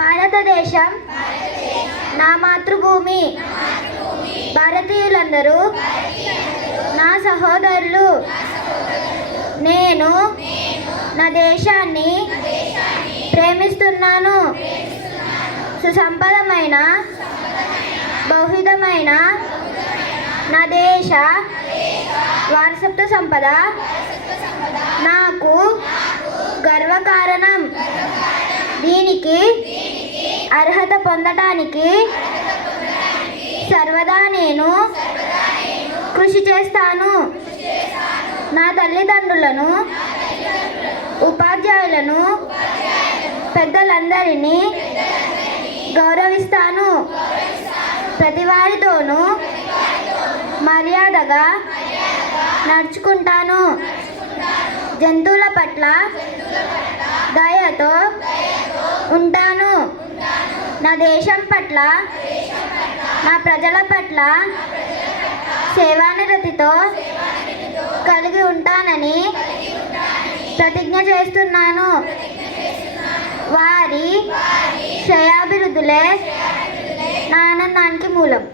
భారతదేశం నా మాతృభూమి. భారతీయులందరూ నా సహోదరులు. నేను నా దేశాన్ని ప్రేమిస్తున్నాను. సుసంపన్నమైన బహువిధమైన నా దేశ వారసత్వ సంపద నాకు గర్వకారణం. దీనికి అర్హత పొందటానికి సర్వదా నేను కృషి చేస్తాను. నా తల్లిదండ్రులను, ఉపాధ్యాయులను, పెద్దలందరినీ గౌరవిస్తాను. ప్రతి వారితోనూ మర్యాదగా నడుచుకుంటాను. జంతువుల పట్ల దయతో ఉంటాను. నా దేశం పట్ల, నా ప్రజల పట్ల సేవానిరతితో కలిగి ఉంటానని ప్రతిజ్ఞ చేస్తున్నాను. వారి శ్రేయాభివృద్ధులే నా ఆనందానికి మూలం.